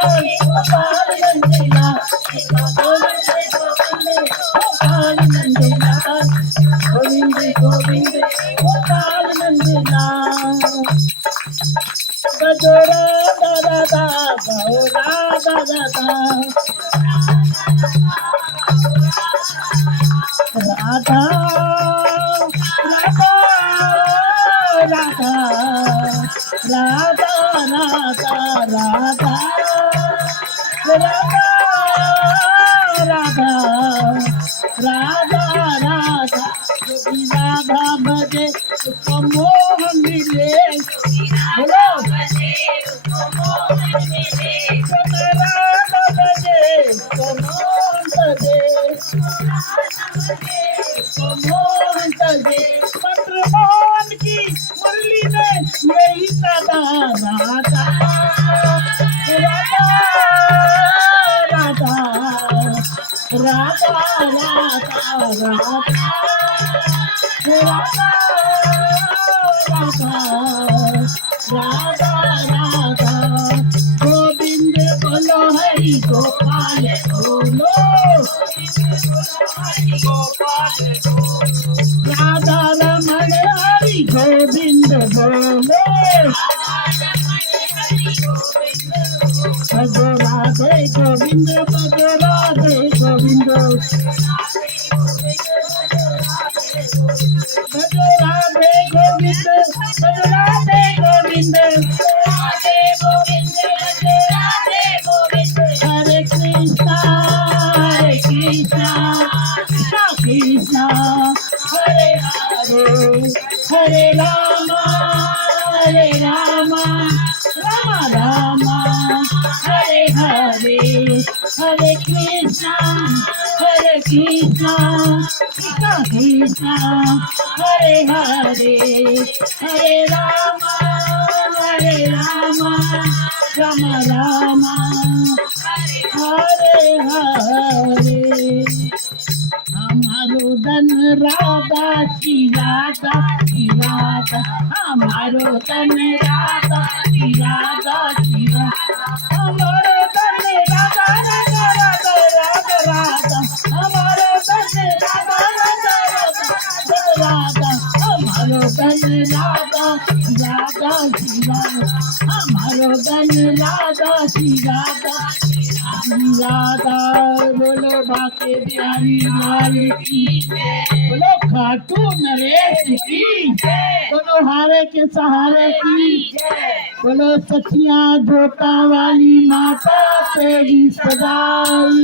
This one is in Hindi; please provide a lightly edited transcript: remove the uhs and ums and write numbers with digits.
गोपाल नंदलाल गोपाल नंदलाल गोविंद गोविंद गोपाल नंदलाल गजो राधा राधा गाओ राधा राधा राधा राधा राधा राधा राधा राधा राधा राधा राधा राधा यदि राधा भजे उसको मोहन मिले बोलो राधा भजे उसको मोहन भजे मोहन भजे पत्र मोहन की मुरली में यही सदा राधा राधा राधा राधा राधा राधा राधा राधा राधा गोविंद बोलो हरि गोपाल बोलो राधा रमण हरि गोविंद बोलो भज राधे गोविंद भज राधे गोविंद भज राधे गोविंद भज राधे गोविंद हरे कृष्णा कृष्णा कृष्णा हरे हरे हरे राम राम राम हरे हरे हरे कृष्णा कृष्णा कृष्णा हरे हरे हरे राम राम राम हरे हरे हमारो धन राधा की राधा की राधा हमारो धन राधा की राधा की राधा हमारो धन राधा राधा राधा राधा राधा हमारो धन राधा राधा राधा राधा हमारो धन राधा राधा की राधा हमारो धन राधा की राधा राधा बोलो बाके बिहारी लाल की बोलो खाटू नरेश की बोलो हारे के सहारे की बोलो सखियां धोता वाली माता तेरी सदाई